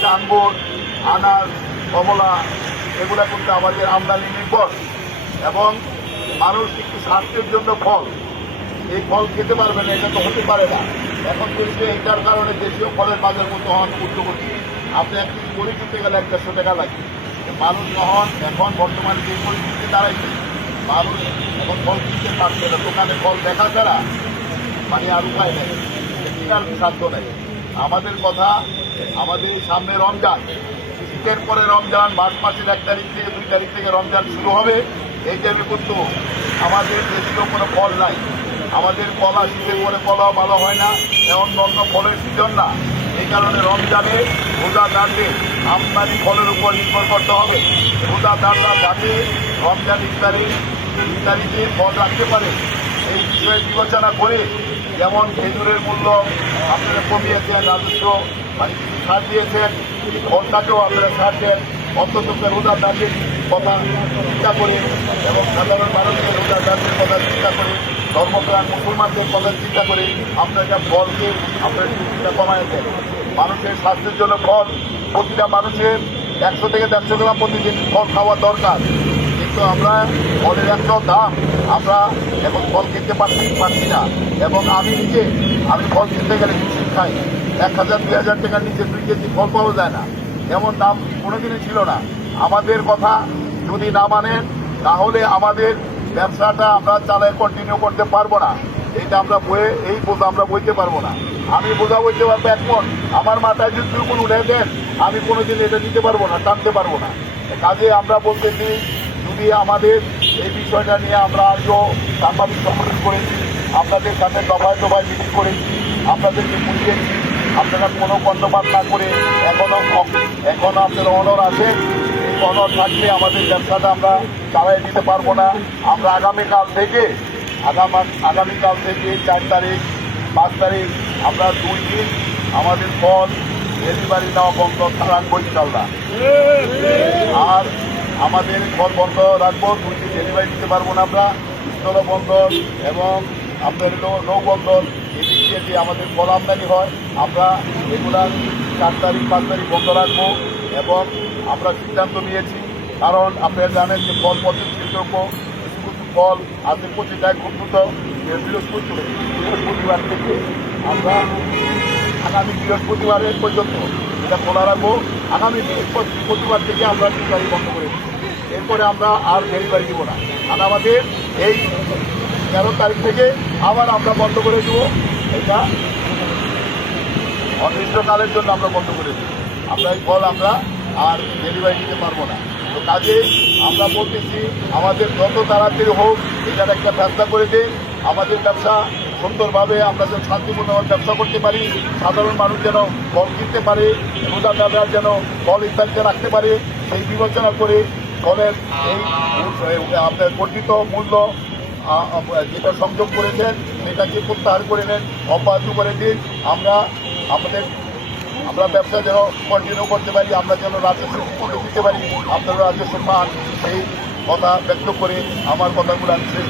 হচ্ছে আঙ্গুর, আনার, কমলা, এগুলা কিন্তু আমাদের আমদানি নির্ভর। এবং মানুষ একটু স্বাস্থ্যের জন্য ফল, এই ফল খেতে পারবে না, এটা তো হতে পারে না। এখন বলছে এটার কারণে দেশীয় ফলের বাজার মতো হন উদ্যোগী। আপনি এক কেজি গড়ি কিনতে গেলে 150 টাকা লাগে। মানুষ এখন বর্তমানে যে পরিস্থিতি দাঁড়াইছে, মানুষ এখন ফল কিনতে পারছে না। দোকানে ফল দেখা ছাড়া মানে আর উপায় নেই, কেনার সাধ্য নেই। আমাদের কথা, আমাদের সামনে রমজান, শীতের পরে রমজান, মার্চ মাসের 1 তারিখ থেকে 2 তারিখ থেকে রমজান শুরু হবে। এই টাইমে কিন্তু আমাদের দেশীয় কোনো ফল নাই। আমাদের কলা, শীতের পরে কলাও ভালো হয় না, অন্য ফলের সিজন না। এই কারণে রমজানে রোজাদারদের আমদানি ফলের উপর নির্ভর করতে হবে। রোজাদাররা যাতে রমজান ইফতারিতে ফল রাখতে পারে, এই বিষয়ে বিবেচনা করে যেমন খেজুরের মূল্য আপনারা কমিয়েছেন, রাজস্ব মানে ছাড় দিয়েছেন, ফলটাকেও আপনারা ছাড় দেন। অন্তত রোজাদারদের কথা চিন্তা করে এবং সাধারণ মানুষের রোজাদারদের কথা চিন্তা করে, ধর্মপ্রাণ মুসলমানদের কথা চিন্তা করে আপনারা ফলকে আপনার চিন্তা কমায় দেন। মানুষের স্বাস্থ্যের জন্য ফল, প্রতিটা মানুষের 100 থেকে 150 গ্রাম প্রতিদিন ফল খাওয়া দরকার। কিন্তু আমরা ফলের এত দাম, আমরা এখন ফল কিনতে পারছি না। এবং আমি ফল কিনতে গেলে কিছু খাই, 1000-2000 টাকার নিচে 2 কেজি ফল পাওয়া যায় না। এমন দাম কোনোদিনই ছিল না। আমাদের কথা যদি না মানেন, তাহলে আমাদের ব্যবসাটা আমরা চালায় কন্টিনিউ করতে পারবো না। এইটা আমরা এই বোঝা আমরা বইতে পারবো না। আমি বোঝা বইতে পারবো এখন, আমার মাথায় যদি দুর্গুণ উঠে দেন, আমি কোনোদিন এটা নিতে পারবো না, টানতে পারবো না। কাজে আমরা বলতেছি, যদি আমাদের এই বিষয়টা নিয়ে আমরা আজও সাংবাদিক সম্মেলন করেছি, আপনাদের সাথে দফায় মিটিং করেছি, আপনাদেরকে বুঝিয়েছি, আপনারা কোনো কর্ণপাত না করে এখনো আপনারা অনর আছেন। এই অনর থাকলে আমাদের ব্যবসাটা আমরা চালাই দিতে পারবো না। আমরা আগামীকাল থেকে 4 তারিখ 5 তারিখ আমরা 2 দিন আমাদের ফল ডেলিভারি দেওয়া বন্ধ রাখবো ইনশাল্লাহ। আর আমাদের ফল বন্ধ রাখবো, 2 দিন ডেলিভারি দিতে পারবো না আমরা। স্থলবন্দর এবং আপনার নৌবন্দর, এদিক দিয়ে যে আমাদের ফল আমদানি হয়, আমরা রেগুলার 4 তারিখ 5 তারিখ বন্ধ রাখবো। এবং আমরা সিদ্ধান্ত নিয়েছি, কারণ আপনারা জানেন যে ফল পদ্ধতিযোগ্য কিছু ফল আজকে প্রতিটায় খুব দ্রুত বৃহস্পতিবার থেকে আমরা আগামী বৃহস্পতিবারের পর্যন্ত এটা খোলা রাখবো। আগামী বৃহস্পতিবার থেকে আমরা ডেলিভারি বন্ধ করে দেবো। এরপরে আমরা আর ডেলিভারি দিব না। আর আমাদের এই 13 তারিখ থেকে আবার আমরা বন্ধ করে দেবো। এটা অনির্দিষ্টকালের জন্য আমরা বন্ধ করে দেবো। আমরা এই ফল আমরা আর ডেলিভারি দিতে পারবো না। তো কাজে আমরা বলতেছি, আমাদের যত তাড়াতাড়ি হোক এটার একটা ব্যবস্থা করে দিন। আমাদের ব্যবসা সুন্দরভাবে আমরা যেন শান্তিপূর্ণভাবে ব্যবসা করতে পারি, সাধারণ মানুষ যেন ফল কিনতে পারে, রোজাদাররা যেন ফল ইত্যাদিতে রাখতে পারে, সেই বিবেচনা করে ফলের এই আপনার বর্ধিত মূল্য যেটা সংযোগ করেছেন সেটাকে প্রত্যাহার করে নেন, অব্যাহত করে দিন। আমরা ব্যবসা যেন কন্টিনিউ করতে পারি, আমরা যেন রাজস্ব দিতে পারি, আপনারা রাজস্ব পান, সেই কথা ব্যক্ত করে আমার কথাগুলো আমি শেষ